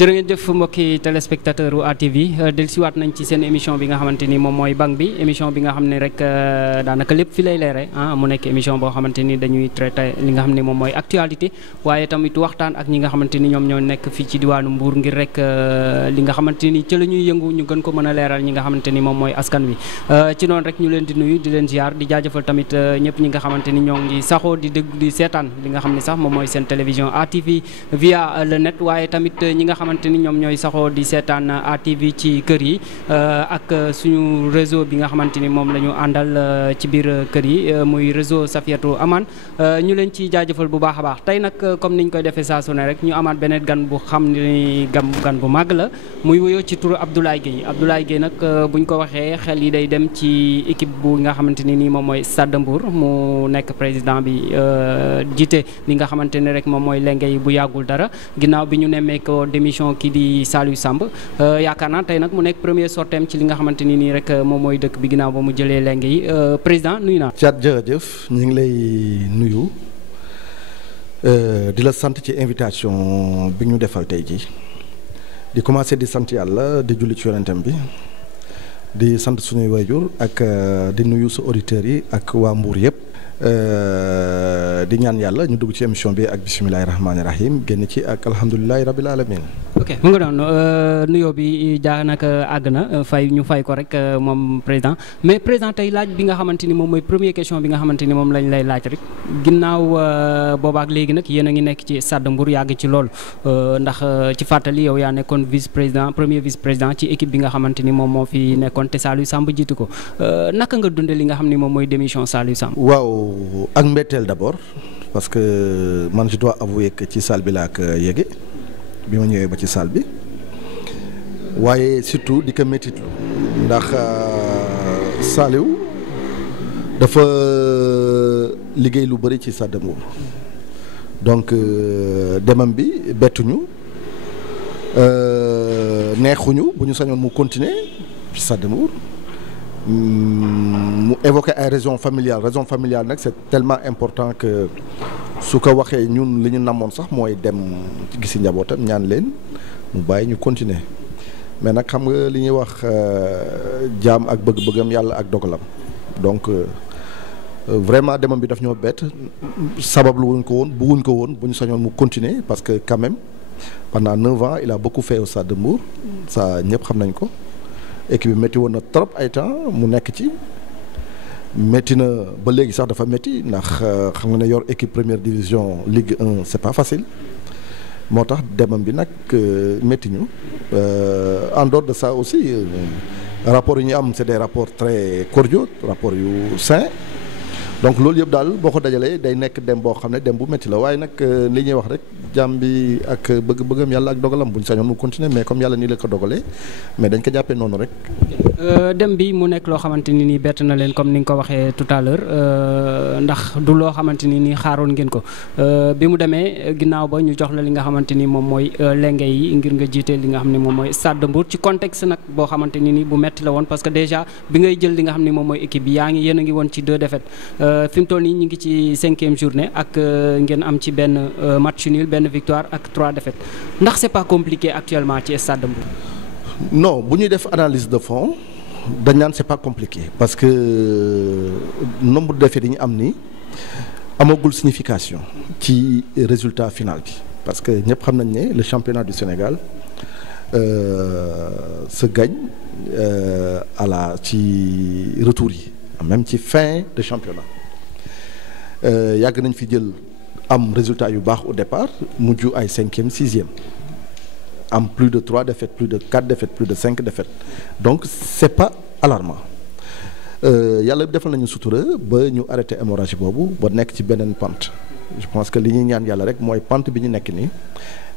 jërë ngeen jëf mbokki téléspectateur u ATV dellusiwaat nañ ci seen émission bi nga xamante ni moom mooy banc bi émission bi nga xam ne rek daanaka lépp fi lay leere mu nekk émission boo xamante ni dañuy traité li nga xam ne moom mooy actualité waaye tamit waxtaan ak ñi nga xamante ni ñoom ñoo nekk fii ci diwaanu Mbour ngir rek li nga xamante ni ci la ñuy yëngu ñu gën ko mën a leeral ñi nga xamante ni moom mooy askan wi ci noonu rek ñu leen di nuyu di leen ziar di jaajëfal tamit ñëpp ñi nga xamante ni ñoo ngi saxoo di dégg di seetaan li nga xam ne sax moom mooy seen télévision ATV via le net waaye tamit ñi nga xamante ni ñoom ñooy saxoo di seetaan ATV ci kër yi ak suñu réseau bi nga xamante ni moom la ñu àndal ci biir kër yi muy réseau Safiatou Aman ñu leen ci jaajëfal bu baax a baax tey nag comme niñ koy defee saa su ne rek ñu amaat beneen gan bu xam ni gan bu màgg la muy wuyoo ci turu Abdoulaye Gueye nag buñ ko waxee xel yi day dem ci équipe bu nga xamante ni nii moom mooy Stade de Mbour mu nekk président bi jiite li nga xamante ne rek moom mooy lenge yi bu yàggul dara ginnaaw bi ñu nemmee ko démission kii di Saliou Samb yaakaar naa tey nag mu nekk premier sortem ci li nga xamante ni nii rek moom mooy dëkk bi ginnaaw ba mu jëlee lenge yi président nuyu naa. Thiat jërëjëf ñu ngi lay nuyu di la sant ci invitation bi ñu defal tey ji di commencer di sant yàlla di julli ci yonentam bi di sant suñuy waajur ak di nuyu sa auditeurs yi ak waa Mbour yëpp. di ñaan yàlla ñu dugg ci émission bi ak bisimilahi rahmaani rahim génn ci ak alhamdulilahi rabil alamin ok mu nga doon nuyoo bi daanaka àgg na ñu fay ko rek moom président mais président tey laaj bi nga xamante ni moom mooy première question bi nga xamante ni moom lañ lay laaj rek ginnaaw boobaak léegi nag yéen a ngi nekk ci Stade de Mbour yàgg ci loolu ndax ci fàttali yow yaa nekkoon premier vice président ci équipe bi nga xamante ni moom moo fi nekkoon te Saliou Samb jiitu ko naka nga dundee li nga xam ni moom mooy démission Saliou Samb. waaw ak mbetteel d'abord parce que man je dois avouer que ci salle bi laa ko yéege bi ma ñëwee ba ci salle bi waaye surtout di ko méttitlu ndax Saliou dafa liggéey lu bëri ci Stade de Mbour donc demam bi bettuñu neexuñu bu ñu sañoon mu continuer ci Stade de Mbour mu évoqué ay raison familiale nag c'est tellement important que su ko waxee ñun li ñu namoon sax mooy dem gisi njabootam ñaan leen mu bàyyi ñu continuer mais nag xam nga li ñuy wax jaam ak bëgg-bëggam yàlla ak dogalam donc vraiment demam bi daf ñoo bett sabablu wuñ ko woon bëgguñ ko woon bu ñu sañoon mu continuer parce que quand même pendant 9 ans il a beaucoup fait au Stade de Mbour ça ñëpp xam nañ ko équipe bi métti woon na trop ay temps mu nekk ci métti na ba léegi sax dafa métti ndax xam nga ne yor équipe première division Ligue 1 c'est pas facile moo tax demam bi nag métti ñu en dehors de ça aussi rapports yi ñu am c'est des rapports très cordiaux rapports yu sains donc loolu yëpp daal boo ko dajalee day nekk dem boo xam ne dem bu métti la waaye nag li ñuy wax rek jàmm bi ak bëgg-bëggam yàlla ak dogalam bu ñu sañoon mu continuer mais comme yàlla nii la ko dogalee mais dañ ko jàppee noonu rek. dem bi mu nekk loo xamante ni nii bett na leen comme ni nga ko waxee tout à l'heure ndax du loo xamante ni nii xaaroon ngeen ko bi mu demee ginnaaw ba ñu jox la li nga xamante ni moom mooy lenge yi ngir nga jiite li nga xam ne moom mooy Stade de Mbour ci contexte nag boo xamante ni nii bu metti la woon parce que déjà bi ngay jël li nga xam ne moom mooy équipe bi yéen a ngi woon ci 2 défaites fi mu toll nii ñu ngi ci 5e journée ak ngeen am ci benn match nul benn victoire ak 3 défaites ndax c'est pas compliqué actuellement ci Stade de Mbour. non bu ñuy def analyse de fond dañ naan c'est pas compliqué parce que nombre de défaites yi ñu am nii amagul signification ci résultat final bi parce que ñëpp xam nañ ne le championnat du Sénégal se gagne ci retour yi même ci fin de championnat yàgg nañ fi jël am résultat yu baax au départ mujj ay 5e 6e am plus de 3 défaites plus de 4 défaites plus de 5 défaites donc c'est pas alarmant yàlla defal nañu sutura ba ñu arrêté hémorragie boobu ba nekk ci beneen pente je pense que li ñuy ñaan yàlla rek mooy pente bi ñu nekk nii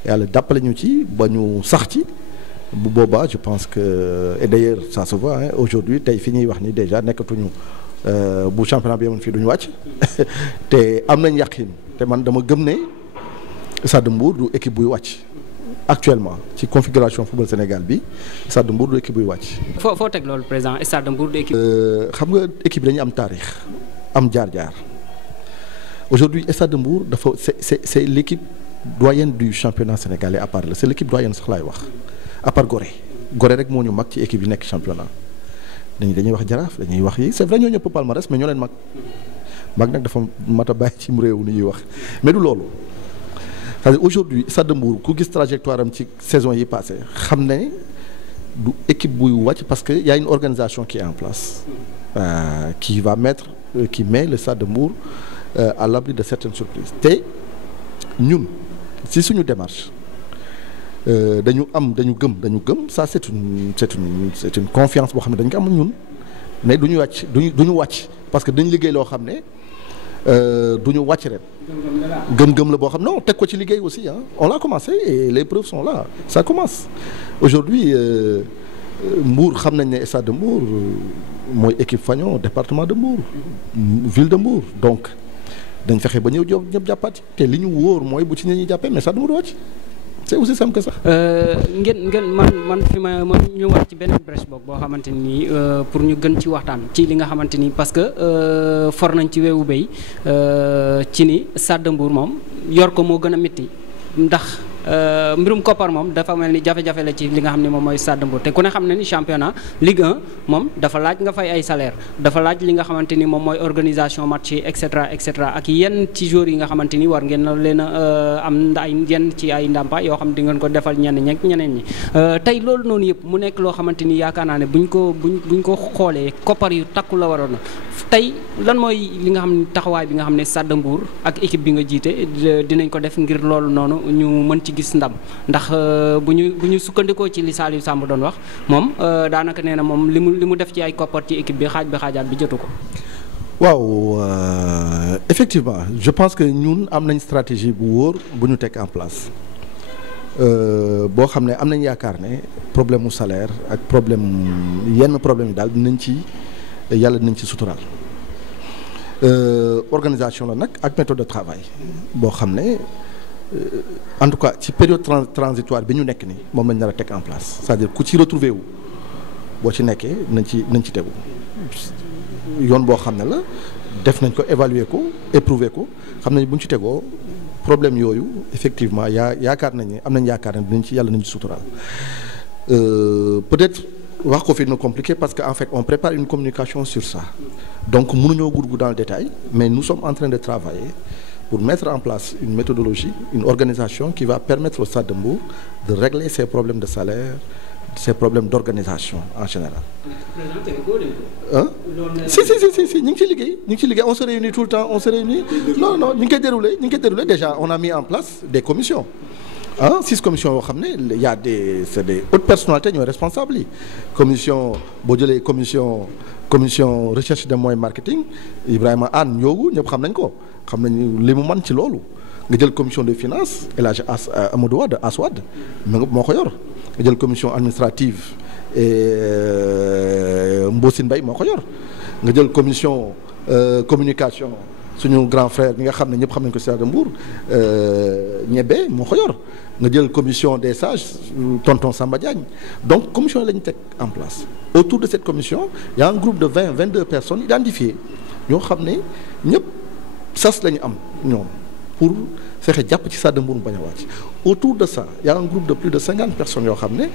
yàlla dàppale ñu ci ba ñu sax ci bu boobaa je pense que et d'ailleurs ça se voit aujourd'hui tey fi ñuy wax ni déjà nekkatuñu bu championnat bi yemoon fii duñu wàcc te am nañ yàqin te man dama gëm ne Stade de Mbour du équipe buy wàcc actuellement ci configuration football Sénégal bi Stade de Mbour du équipe buy wàcc. foo teg loolu président Stade de Mbour du équipe. xam nga équipe dañu am taarix am jaar-jaar aujourd'hui Stade de Mbour dafa c'est l'équipe doyenne du championnat sénégalais à part la c'est l'équipe doyenne sax laay wax à part Gorée rek moo ñu mag ci équipe yi nekk championnat dañuy wax Jaraaf dañuy wax yi c'est vrai ñoo ñëpp palmarès mais ñoo leen mag nag dafa mat a bàyyi ci réew ni ñuy wax mais du loolu c'est-à-dire aujourd'hui Stade de Mbour ku gis trajectoire am ci saison yi passé xam ne du équipe buy wàcc parce que y a une organisation qui est en place qui met le Stade de Mbour à l'abri de certaines surprises te ñun si suñu démarche dañu gëm ça c'est une confiance boo xam ne dañu ko am ñun mais duñu wàcc parce que dañu liggéey loo xam ne duñu wàcc ren gëm-gëm la boo xam non teg ko ci liggéey aussi on l'a commencé et les preuves sont là ça commence aujourd'hui Mbour xam nañ ne Stade de Mbour mooy équipe Fagnon département de Mbour ville de Mbour donc dañ fexe ba ñëpp jàppaat te li ñu wóor mooy bu ci ñuy jàppee mais Stade de Mbour wàcc c'est aussi simple que ça. ngeen man fi ma ñëwaat ci benn brèche boo xamante ni pour ñu gën ci waxtaan ci li nga xamante ni parce que for nañ ci weewu béy ci ni Stade de Mbour moom yor ko moo gën a métti ndax mbirum koppar moom dafa mel ni jafe-jafe la ci li nga xam ne moom mooy Stade de Mbour te ku ne xam ne ni championnat Ligue 1 moom dafa laaj nga fay ay salaire dafa laaj li nga xamante ni moom mooy organisation match yi et cetera ak yenn ci joueurs yi nga xamante ni war ngeen leen a am ay yenn ci ay ndàmpa yoo xam di ngeen ko defal ñeneen ñi tey loolu noonu yëpp mu nekk loo xamante ni yaakaar naa ne buñ ko xoolee koppar yu takku la waroon tey lan mooy li nga xam ne taxawaay bi nga xam ne Stade de Mbour ak équipe bi nga jiite dinañ ko def ngir loolu noonu ñu mën ci gis ndam ndax bu ñu sukkandikoo ci li Saliou Samb doon wax moom daanaka nee na moom li mu def ci ay koppar ci équipe bi xaajaat bi jotu ko. waaw effectivement je pense que ñun am nañ stratégie bu wóor bu ñu teg en place boo xam ne am nañ yaakaar ne problème mu salaire ak yenn problème yi daal dinañ ci suturaal organisation la nag ak méthode de travail boo xam ne en tout cas ci période transitoire bi ñu nekk nii moom lañ nar a teg en place c'est-à-dire ku ci retrouver wu boo ci nekkee nañ ci tegu yoon boo xam ne la def nañ ko évaluer ko éprouver ko xam nañ bu ñu ci tegoo problème yooyu effectivement yaakaar nañ ne am nañ yaakaar ne yàlla nañ ci suturaal peut-être wax ko fi na compliqué parce que en fait on prépare une communication sur ça donc mënuñoo dugg dans le détail mais nous sommes en train de travailler pour mettre en place une méthodologie une organisation qui va permettre au Stade de Mbour de régler ses problèmes de salaire ses problèmes d'organisation en général. Si ñu ngi ciy liggéey on se réunit tout le temps non ñu ngi koy dérouler déjà on a mis en place des commissions 6 commissions yoo xam ne y a c'est des hautes personnalités ñooy responsables yi commission boo jëlee commission recherche des moyens marketing Ibrahima Anne Ndiogu ñëpp xam nañ ko xam nañ li mu man ci loolu nga jël commission des finances El Hadj Amadou Wade Aswad moo ko yor nga jël commission administrative Mbosine Mbaye moo ko yor nga jël commission communication suñu grand frère bi nga xam ne ñëpp xam nañ ko Stade de Mbour ñebe moo ko yor nga jël commission des sages tonton Samba Diagne donc commission yi la ñu teg en place autour de cette commission il y a un groupe de 22 personnes identifiées ñoo xam ne ñëpp sas la ñu am ñoom pour fexe jàpp ci Stade de Mbour mu bañ a wàcc autour de ça il y a un groupe de plus de 50 personnes yoo xam ne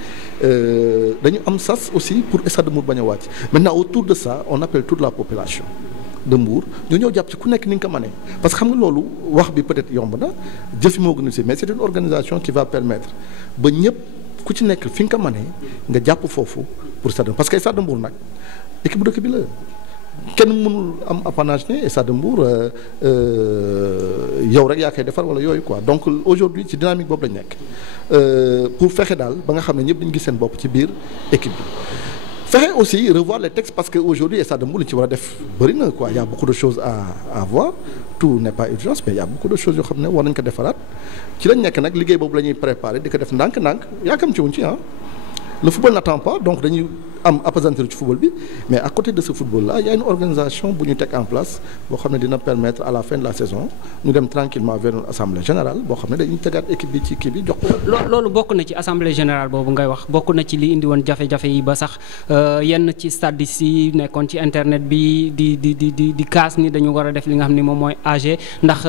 dañu am sas aussi pour Stade de Mbour bañ a wàcc maintenant autour de ça on appelle toute la population de Mbour ñu ñëw jàpp ci ku nekk ni nga ko mënee parce que xam nga loolu wax bi peut-être yomb na jëf moo gën a si mais c'est une organisation qui va permettre ba ñëpp ku ci nekk fi nga ko mënee nga jàpp foofu pour Stade de Mbour parce que Stade de Mbour nag équipe bu dëkk bi la kenn mënul am apanage ne Stade de Mbour yow rek yaa koy defar wala yooyu quoi donc aujourd'hui ci dynamique boobu lañ nekk pour fexe daal ba nga xam ne ñëpp dañu gis seen bopp ci biir équipe bi. fexe aussi revoir les textes parce que aujourd'hui Stade de Mbour li ci war a def bëri na quoi il y a beaucoup de choses à voir tout n'est pas urgence mais il y a beaucoup de choses yoo xam ne war nañ ko defaraat ci lañ nekk nag liggéey boobu la ñuy préparer di ko def ndànk-ndànk yaakam ci wuñ ci le football n'attend pas donc dañuy am appesantir ci football bi mais à côté de ce football là il y a une organisation bu ñu teg en place boo xam ne dina permettre à la fin de la saison ñu dem tranquillement vers une assemblée générale boo xam ne dañuy tegaat équipe bi ci kii bi jox ko. loolu bokk na ci assemblée générale boobu ngay wax bokk na ci li indi woon jafe-jafe yi ba sax yenn ci stade yi nekkoon ci internet bi di kaas ni dañu war a def li nga xam ni moom mooy AG ndax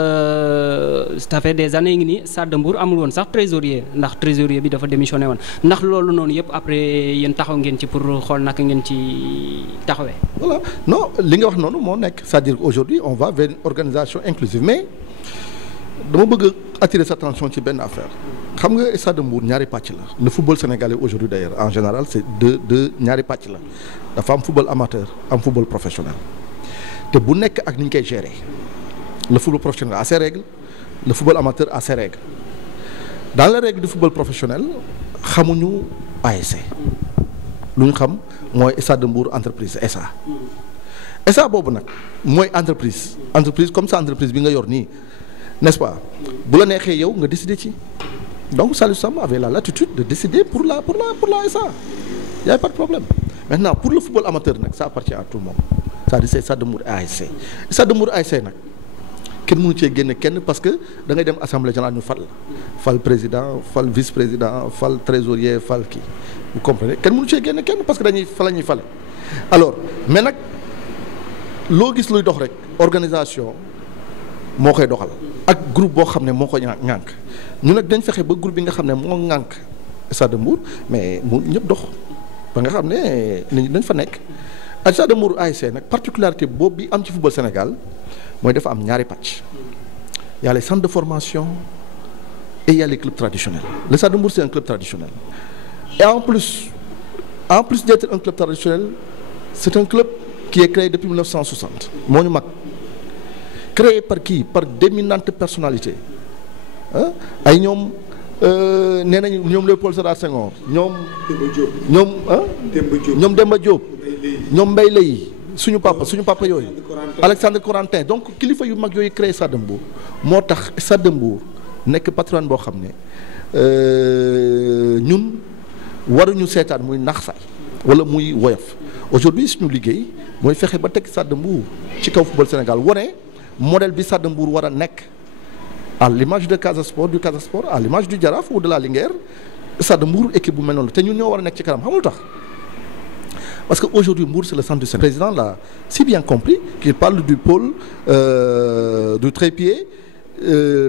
ça fait des années ngi ni Stade de Mbour amul woon sax trésorier ndax trésorier bi dafa démissionné woon ndax loolu noonu yëpp après yéen taxaw ngeen ci pour xool naka ngeen ci taxawee. voilà non li nga wax noonu moo nekk c'est-à-dire aujourd'hui on va vers une organisation inclusive mais dama bëgg attirer sa attention ci benn affaire xam nga Stade de Mbour ñaari pàcc la le football sénégalais aujourd'hui d'ailleurs en général c'est deux ñaari pàcc la dafa am football amateur am football professionnel te bu nekk ak ni ñu koy gérer le football professionnel a ses règles le football amateur a ses règles dans les règles du football professionnel xamuñu ASC lu ñu xam mooy Stade de Mbour entreprise SA boobu nag mooy entreprise comme ça entreprise bi nga yor nii n'est-ce pas bu la neexee yow nga décider ci donc Salou Samb avait la latitude de décider pour la SA y a pas de problème maintenant pour le football amateur nag ça appartient à tout le monde c'est-à-dire c'est Stade de Mbour ASC Stade de Mbour ASC nag kenn mënu cee génn kenn parce que da ngay dem assemblée générale ñu fal président fal vice-président fal trésorier fal kii vous comprenez kenn mënu cee génn kenn parce que dañuy fa la ñuy fale alors mais nag loo gis luy dox rek organisation moo koy doxal ak groupe boo xam ne moo ko ŋànk ñu nag dañ fexe ba groupe bi nga xam ne moo ŋànk Stade de Mbour mais mu ñëpp dox ba nga xam ne nit ñi dañ fa nekk ak Stade de Mbour ASC nag particularité boobu bi am ci football Sénégal mooy dafa am ñaari pàcc y a les centres de formation et il y a les clubs traditionnels le Stade de Mbour c'est un club traditionnel et en plus d'être un club traditionnel c'est un club qui est créé depuis 1960 moo ñu mag créé par qui par d'éminentes personnalités ay ñoom nee nañu ñoom Léopold Sédar Senghor ñoom Demba Diop ñoom Mbaye Leye suñu papa yooyu Alexandre Corentin donc kilifa yu mag yooyu créé Stade de Mbour moo tax Stade de Mbour nekk patrimoine boo xam ne ñun waruñu seetaan muy nax saay wala muy woyof aujourd'hui suñu liggéey mooy fexe ba teg Stade de Mbour ci kaw football Sénégal wane modèle bi Stade de Mbour war a nekk à l'image de Casa Sport à l'image du Jaraaf ou de la Linguère Stade de Mbour équipe bu mel noonu te ñun ñoo war a nekk ci kanam xamul tax parce que aujourd'hui Mbour c'est le centre du Sénégal. Le président l'a si bien compris qu'il parle du pôle du trépied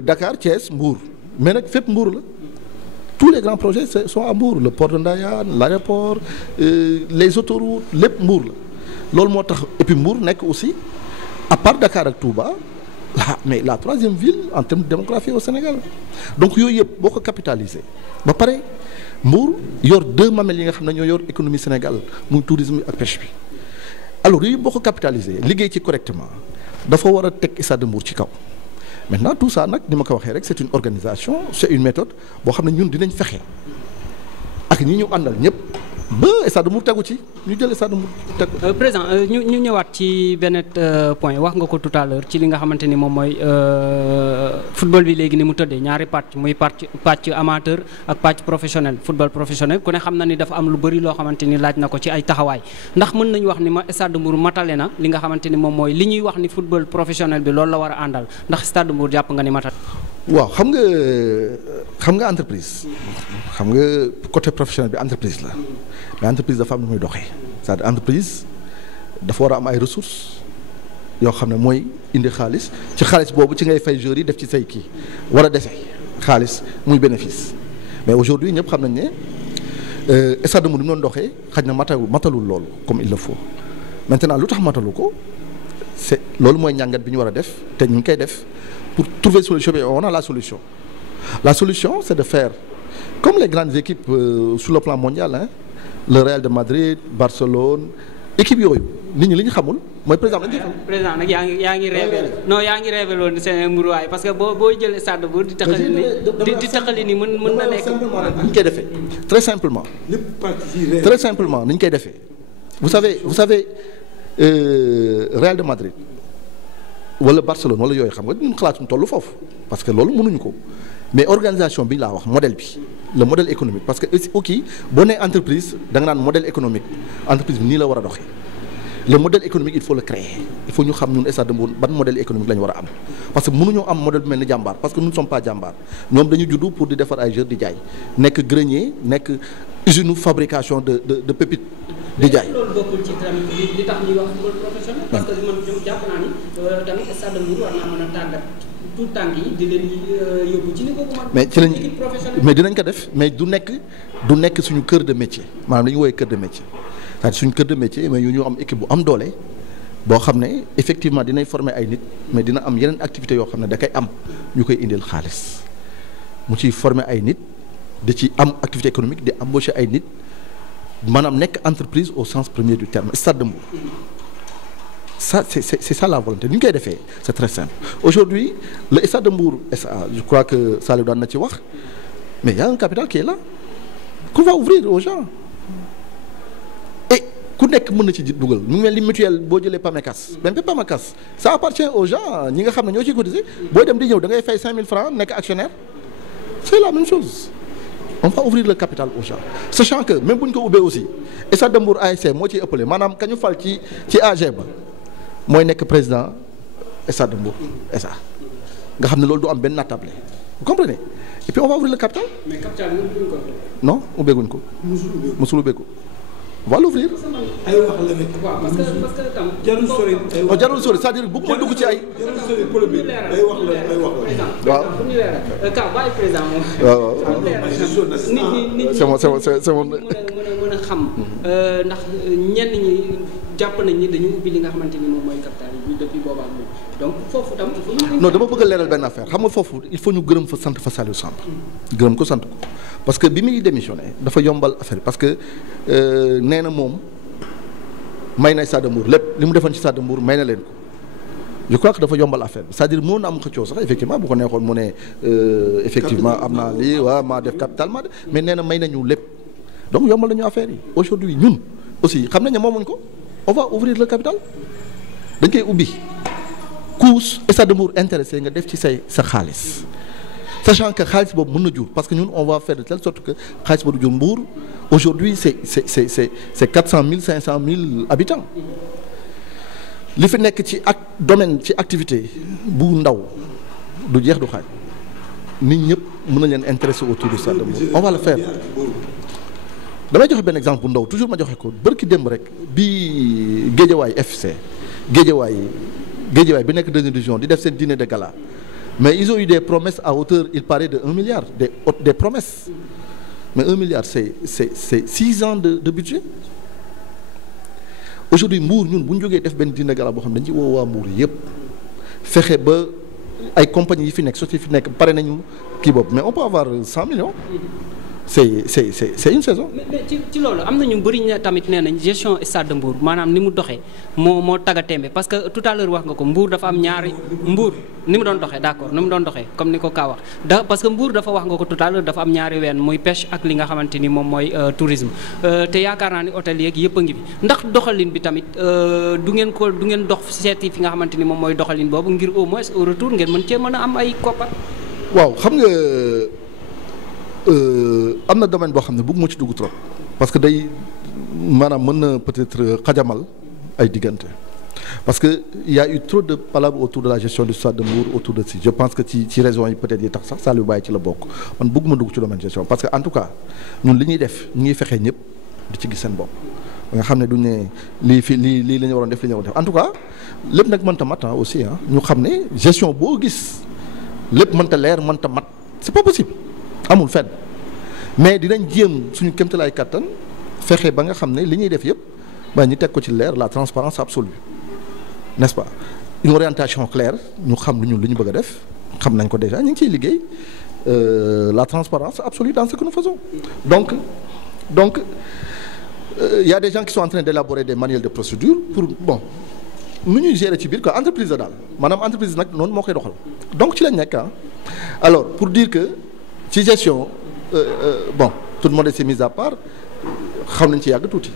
Dakar Thiès Mbour mais nag fépp Mbour la tous les grands projets sont à Mbour le port de Ndayane l'aéroport les autoroutes lépp Mbour la loolu moo tax et puis Mbour nekk aussi à part Dakar ak Touba mais la troisième ville en termes de démographie au Sénégal donc yooyu yëpp boo ko capitaliser ba pare Mbour yor deux mamelles yi nga xam ne ñoo yor économie Sénégal muy tourisme ak pêche bi alors yooyu boo ko capitaliser liggéey ci correctement dafa war a teg Stade de Mbour ci kaw maintenant tout ça nag ni ma ko waxee rek c'est une organisation c'est une méthode boo xam ne ñun dinañ fexe ak ñi ñu àndal ñëpp ba Stade de Mbour tegu ci ñu jël Stade de Mbour tegu. Président ñu ñëwaat ci benn point wax nga ko tout à l'heure ci li nga xamante ni moom mooy football bi léegi ni mu tëddee ñaari pàcc muy pàcc amateur ak pàcc professionnel football professionnel ku ne xam na ni dafa am lu bëri loo xamante ni laaj na ko ci ay taxawaay ndax mën nañu wax ni Stade de Mbour matale na li nga xamante ni moom mooy li ñuy wax ni football professionnel bi loolu la war a àndal ndax Stade de Mbour jàpp nga ni matale. waaw xam nga entreprise xam nga côté professionnel bi entreprise la mais entreprise dafa am nu muy doxee c'est-à-dire entreprise dafa war a am ay ressources yoo xam ne mooy indi xaalis ci xaalis boobu ci ngay fay joueurs yi def ci say kii war a dese xaalis muy bénéfice mais aujourd'hui ñëpp xam nañ ne Stade de Mbour ni mu doon doxee xaj na matalul loolu comme il le faut maintenant lu tax matalu ko c'est loolu mooy njàngat bi ñu war a def te ñu ngi koy def pour trouver solution bi on a la solution c'est de faire comme les grandes équipes sur le plan mondial hein le Real de Madrid Barcelone équipe yooyu nit ñi li ñu xamul mooy président nag yaa ngi rêvé non yaa ngi rêvé loolu seen mburuwaay parce que booy jël Stade de Mbour di taxali ni mën na nekk ni ñu koy defee très simplement ni ñu koy defee vous savez Real de Madrid wala Barcelone wala yooyu xam nga ñun xalaatuñu tollu foofu parce que loolu mënuñu ko mais organisation bi laa wax modèle bi le modèle économique parce que aussi boo nee entreprise da nga naan modèle économique entreprise bi nii la war a doxee le modèle économique il faut le créer il faut ñu xam ñun Stade de Mbour ban modèle économique la ñu war a am parce que mënuñoo am modèle bu mel ni jàmbaar parce que nous ne sommes pas jàmbaar ñoom dañu juddu pour di defar ay jeux di jaay nekk grenier nekk usine fabrication de pépites di jaay. loolu bokkul ci tamit li tax ñuy wax football professionnel. parce que man jàpp naa ni tamit Stade de Mbour war naa mën a tàggat tout tànk yi di leen yóbbu ci niveau bu mag. mais ci lañ mais dinañ ko def mais du nekk suñu cœur de métier maanaam dañu woowee cœur de métier c'est-à-dire suñu cœur de métier mais ñu am équipe bu am doole boo xam ne effectivement dinay former ay nit mais dina am yeneen activités yoo xam ne da koy am ñu koy indil xaalis mu ciy former ay nit di ci am activité économique di embaucher ay nit maanaam nekk entreprise au sens premier du terme Stade de Mbour ça c'est ça la volonté ni ñu koy defee c'est très simple aujourd'hui le Stade de Mbour SA je crois que Saliou daan na ci wax mais il y a un capital qui est là qu'on va ouvrir aux gens et ku nekk mën na ci dugal mu mel ni mutuelle boo jëlee PAMECAS même PAMECAS ça appartient aux gens ñi nga xam ne ñoo ciy cotiser booy dem di ñëw da ngay fay 5000 francs nekk actionnaire c'est la même chose on va ouvrir le capital aux gens sachant que même bu ñu ko ubbee aussi Stade de Mbour ASC moo ciy ëppale maanaam kañu fal ci AG ba mooy nekk président Stade de Mbour SA nga xam ne loolu du am benn nattable vous comprenez et puis on va ouvrir le capital. mais capital bi ko. non ubbeeguñ ko. musul ubbeeku on va l'ouvrir. ay wax la rek. waaw parce que tam. jarul sori ay wax jarul sori c'est-à-dire bu ma dugg ci ay. jarul sori polémique ay wax la. waaw pour ñu leeral Ka bàyyi président moom. waaw c'est mon mën a xam. ndax ñenn ñi jàpp nañ ni dañu ubbi li nga xamante ni moom mooy capital bi depuis boobaa donc foofu tam. non dama bëgg a leeral benn affaire xam nga foofu il faut ñu gërëm fa sant fa Saliou Samb gërëm ko sant ko parce que bi muy démissionné dafa yombal affaire parce que nee na moom may na Stade de Mbour lépp li mu defoon ci Stade de Mbour may na leen ko je crois que dafa yombal affaire bi c'est-à-dire mënoon na am xëccoo sax effectivement bu ko neexoon mu ne effectivement am naa lii waaw maa def capital maa def mais nee na may nañu lépp donc yombal nañu affaire yi aujourd'hui ñun aussi xam nañ ne moomuñ ko on va ouvrir le capital dañ koy ubbi ku Stade de Mbour intéressé nga def ci sa xaalis sachant que xaalis boobu mën na jur parce que ñun on va faire de telle sorte que xaalis boobu jur Mbour aujourd'hui c'est 400 000 500 000 habitants li fi nekk ci domaine ci activité bu ndaw du jeex du xaaj nit ñëpp mën nañ leen intéressé autour du Stade de Mbour on va le faire damay joxe benn exemple bu ndaw toujours ma joxe ko bërki démb rek bi Guédiawaye FC Guédiawaye bi nekk deuxième division di def seen dîner de gala mais ils ont eu des promesses à hauteur il paraît de 1 milliard des promesses mais 1 milliard c'est 6 ans de budget aujourd'hui Mbour ñun bu ñu jógee def benn dîner de gala boo xam ne dañ ci woo waa Mbour yëpp fexe ba ay compagnies yi fi nekk sociétés yi fi nekk pare nañu kii boobu mais on peut avoir 100 millions c'est une saison. mais ci loolu am na ñu bëri tamit nee nañ gestion Stade de Mbour maanaam ni mu doxee moo tagatémbe parce que tout à l'heure wax nga ko Mbour dafa am ñaari Mbour ni mu doon doxee d'accord ni mu doon doxee comme ni ko Ka wax parce que Mbour dafa wax nga ko tout à l'heure dafa am ñaari ween muy pêche ak li nga xamante ni moom mooy tourisme te yaakaar naa ni hôtel yeeg yëpp a ngi fi ndax doxalin bi tamit du ngeen dox seeti fi nga xamante ni moom mooy doxalin boobu ngir au moins au retour ngeen mën cee mën a am ay koppar. waaw xam nga. am na domaine boo xam ne bëgguma ci dugg trop parce que day maanaam mën na peut-être xajamal ay diggante parce que il y a eu trop de palabres autour de la gestion du Stade de Mbour autour de si je pense que ci raison yi peut-être yi tax sax Saliou Baye ci la bokk man bëgguma dugg ci domaine gestion parce que en tout cas ñun li ñuy def ñu ngi fexe ñëpp di ci gis seen bopp ba nga xam ne duñ ne lii la ñu waroon def li ñu waroon def en tout cas lépp nag mënta mat aussi ñu xam ne gestion boo gis lépp mënta leer mënta mat c'est pas possible amul fenn mais dinañ jéem suñu kéemtalaay kattan fexe ba nga xam ne li ñuy def yëpp ba ñu teg ko ci leer la transparence absolue n'est-ce pas une orientation claire ñu xam lu ñu bëgg a def xam nañ ko déjà ñu ngi ciy liggéey la transparence absolue dans ce que nous faisons donc il y a des gens qui sont en train d'élaborer des manuels de procédure pour bon nu ñuy gérer ci biir quoi entreprise la daal maanaam entreprise nag noonu moo koy doxal donc ci lañ nekk alors pour dire que ci gestion bon tout le monde s'est mis à part xam nañ ci yàgg tuuti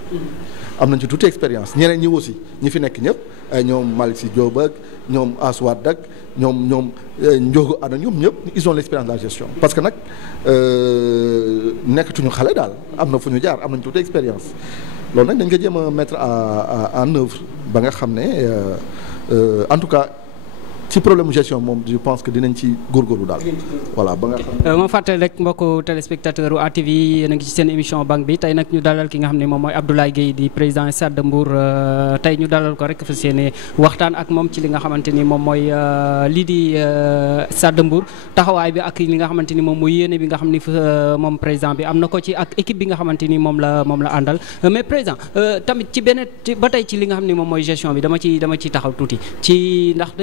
am nañ ci toute expérience ñeneen ñi aussi ñi fi nekk ñëpp ay ñoom Malick Sy Diop ak ñoom Aswad ak ñoom Ndiogo Ana ñoom ñëpp ils ont l'expérience de la gestion parce que nag nekkatuñu xale daal am na fu ñu jaar am nañ toute expérience loolu nag dañ ko jéem a mettre en œuvre ba nga xam ne en tout cas ci problème gestion moom je pense que dinañ ci góorgóorlu daal. voilà ba nga xam ma fàttali rek mbokku téléspectateur u ATV yéen a ngi ci seen émission banque bi tey nag ñu dalal ki nga xam ne moom mooy Abdoulaye Gueye di président Stade de Mbour tey ñu dalal ko rek fas yéene waxtaan ak moom ci li nga xamante ni moom mooy lii di Stade de Mbour taxawaay bi ak li nga xamante ni moom mooy yéene bi nga xam ni moom président bi am na ko ci ak équipe bi nga xamante ni moom la àndal mais président tamit ci benn ba tey ci li nga xam ne moom mooy gestion bi dama ciy taxaw tuuti ci ndax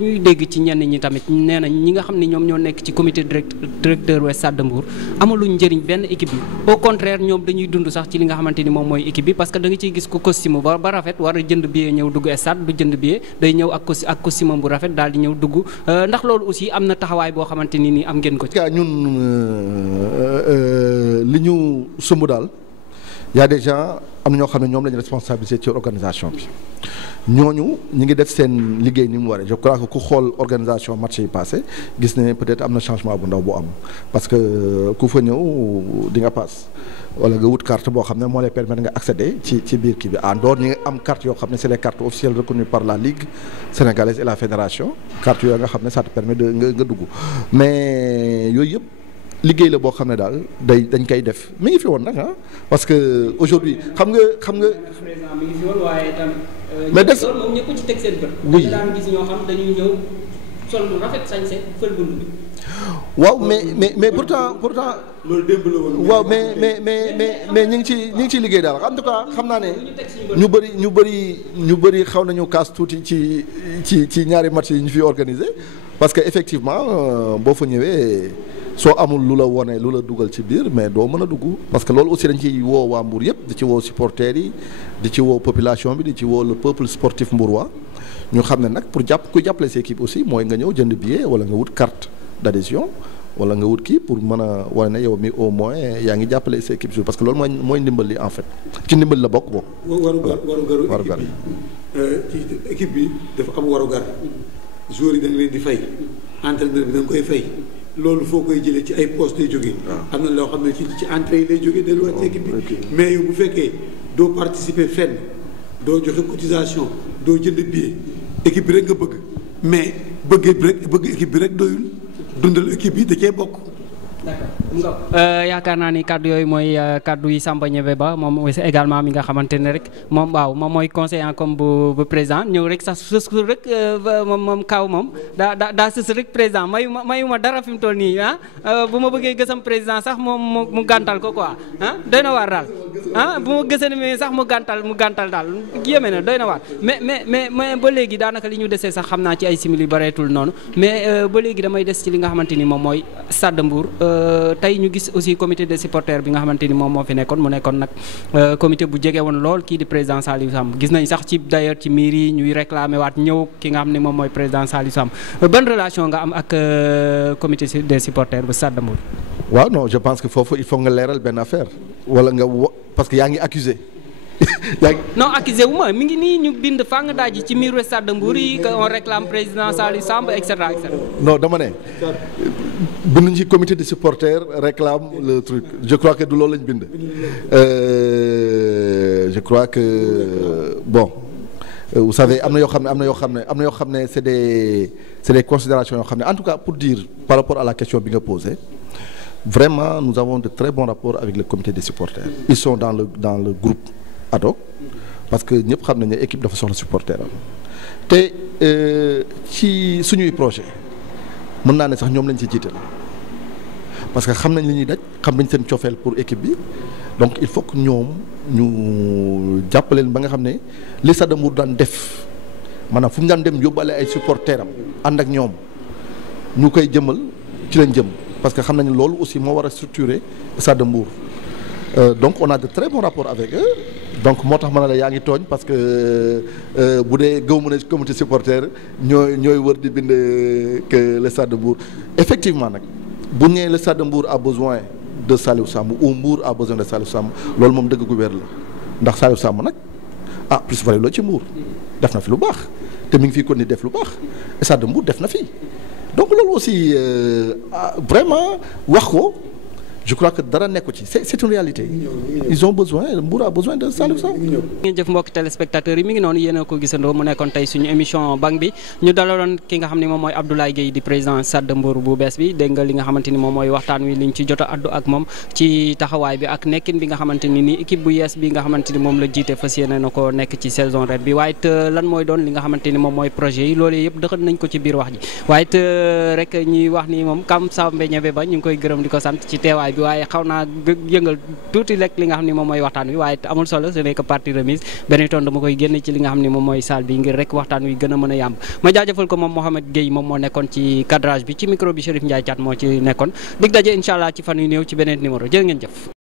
dañuy dégg ci ñenn ñi tamit nee nañ ñi nga xam ne ñoom ñoo nekk ci comité directeur West Stade de Mbour amaluñ njëriñ benn équipe bi au contraire ñoom dañuy dund sax ci li nga xamante ni moom mooy équipe bi parce que da nga ciy gis ko costume ba rafet war a jënd billet ñëw dugg stade du jënd billet day ñëw ak costume bu rafet daal di ñëw dugg ndax loolu aussi am na taxawaay boo xamante ni nii am ngeen ko ci. ñun li ñu sumb daal y a des gens am na ñoo xam ne ñoom lañu responsabilisé ci organisation bi ñooñu ñu ngi def seen liggéey ni mu waree je crois que ku xool organisation match yi passé gis ne peut-être am na changement bu ndaw bu am parce que ku fa ñëw di nga pass wala nga wut carte boo xam ne moo lay permettre nga accéder ci biir kii bi en dehors ñi nga am carte yoo xam ne c'est les cartes officielles reconnues par la Ligue sénégalaise et la fédération carte yooyu nga xam ne ça te permet de nga dugg mais yooyu yëpp liggéey la boo xam ne daal dañ koy def mi ngi fi woon nag parce que aujourd'hui xam nga. président mi ngi fi woon waaye tamit. mais des loolu moom ñëpp ci teg seen bët. oui daan gis ñoo xam dañuy ñëw sol lu rafet sañse fël bunt bi. waaw mais pourtant. loolu démb la woon. waaw mais ñu ngi ciy liggéey daal en tout cas xam naa ne ñu bëri xaw nañu kaas tuuti ci ñaari match yi ñu fi organisé parce que effectivement boo fa ñëwee. soo amul lu la wone lu la dugal ci biir mais doo mën a dugg parce que loolu aussi dañ ciy woo waa Mbour yëpp di ci woo supporters yi di ci woo population bi di ci woo le peuple sportif mbourois ñu xam ne nag pour ku jàppale sa équipe aussi mooy nga ñëw jënd billet wala nga wut carte d'adhésion wala nga wut kii pour mën a wane ne yow mi au moins yaa ngi jàppale sa équipe parce que loolu mooy ndimbal li en fait ci ndimbal la bokk boo warugar ci équipe bi dafa am warugar joueurs yi da nga leen di fay entraîneur bi da nga koy fay loolu foo koy jëlee ci ay postes lay jógee. am na loo xam ne ci entrée yi lay jógee delluwaat ci équipe bi. mais yow bu fekkee doo participer fenn doo joxe cotisation doo jënd billet équipe bi rek nga bëgg mais bëgg équipe bi rek doyul dundal équipe bi da cee bokk. yaakaar naa ni kaddu yooyu mooy kaddu yi Samba Ñebe Ba moom aussi également mi nga xamante ne rek moom mooy conseiller comme bu président ñëw rek sax sës rek moom kaw moom daa sës rek président mayuma dara fi mu toll nii bu ma bëggee gësam président sax moom mu gàntal ko quoi doy na waar daal bu ma gësam sax mu gàntal daal yéeme na doy na waar mais ba léegi daanaka li ñu desee sax xam naa ci ay simili bareetul noonu mais ba léegi damay des ci li nga xamante ni moom mooy Stade de Mbour tey ñu gis aussi comité de supporters bi nga xamante ni moom moo fi nekkoon mu nekkoon nag comité bu jege woon lool kii di président Saliou Samb gis nañ sax ci d'ailleurs ci miir yi ñuy réclamer waat ñëw ki nga xam ne moom mooy président Saliou Samb ban relation nga am ak comité des supporters bu Stade de Mbour. waaw non je pense que foofu il faut nga leeral benn affaire wala nga parce que yaa ngi accusé. non accusé wu ma mi ngi nii ñu bind fang daaji ci miiru Stade de Mbour yi on réclame président Saliou Samb et cetera et cetera. non dama ne bind ci comité de supporters réclame le truc je crois que du loolu lañ bind. je crois que bon vous savez am na yoo xam ne c'est des considérations yoo xam ne en tout cas pour dire par rapport à la question bi nga posée vraiment nous avons de très bons rapports avec le comité des supporters. Ils sont dans le groupe ad hoc parce que ñëpp xam nañ ne équipe dafa soxla supporter am te ci suñuy projet mën naa ne sax ñoom lañ ci jiital parce que xam nañ li ñuy daj xam nañ seen cofeel pour équipe bi donc il faut que ñoom ñu jàppaleen ba nga xam ne li Stade de Mbour daan def maanaam fu mu daan dem yóbbaale ay supporter am ànd ak ñoom ñu koy jëmal ci lañ jëm parce que xam nañ loolu aussi moo war a structurer Stade de Mbour donc on a de très bons rapports avec eux donc moo tax ma ne la yaa ngi tooñ parce que bu dee gëw mën a comité supporter ñooy wër di bind que le Stade de Mbour effectivement nag bu ñëwee le Stade de Mbour a besoin de Saliou Samb ou Mbour a besoin de Saliou Samb loolu moom dëgg gu wér la ndax Saliou Samb nag plus value la ci Mbour def na fi lu baax te mi ngi fi kon ni def lu baax stade de Mbour def na fi donc loolu aussi vraiment wax ko je crois que dara nekku ci c'est une réalité ils ont besoin Mbour a besoin de Salif Sow. ngeen jëf mbokki téléspectateurs yi mi ngi noonu yéen a ko gisandoo mu nekkoon tey suñu émission bang bi ñu dalaloon ki nga xam ne moom mooy Abdoulaye Gueye di président stade de Mbour bu bees bi dégg nga li nga xamante ni moom mooy waxtaan wi liñ ci jot a addu ak moom ci taxawaay bi ak nekkin bi nga xamante ni nii équipe bu yees bi nga xamante ni moom la jiite fas yéene na ko nekk ci saison ren bi waaye it lan mooy doon li nga xamante ni moom mooy projet yi loolu yëpp dëxal nañ ko ci biir wax ji waaye it rek ñuy wax ni moom Kam Samba Ñebe ba ñu ngi koy gërëm di ko sant ci teewaay bi waaye xaw naa yëngal tuuti rek li nga xam ne moom mooy waxtaan wi waaye amul solo ce n'est que partie remise benn toon dama koy génn ci li nga xam ne moom mooy salle bi ngir rek waxtaan wi gën a mën a yàmb ma jaajëfal ko moom Mohamed Gueye moom moo nekkoon ci cadrage bi ci micro bi Chérif Ndiaye Thiat moo ci nekkoon dig daje incha allah ci fan yu néew ci beneen numéro jërë ngeen jëf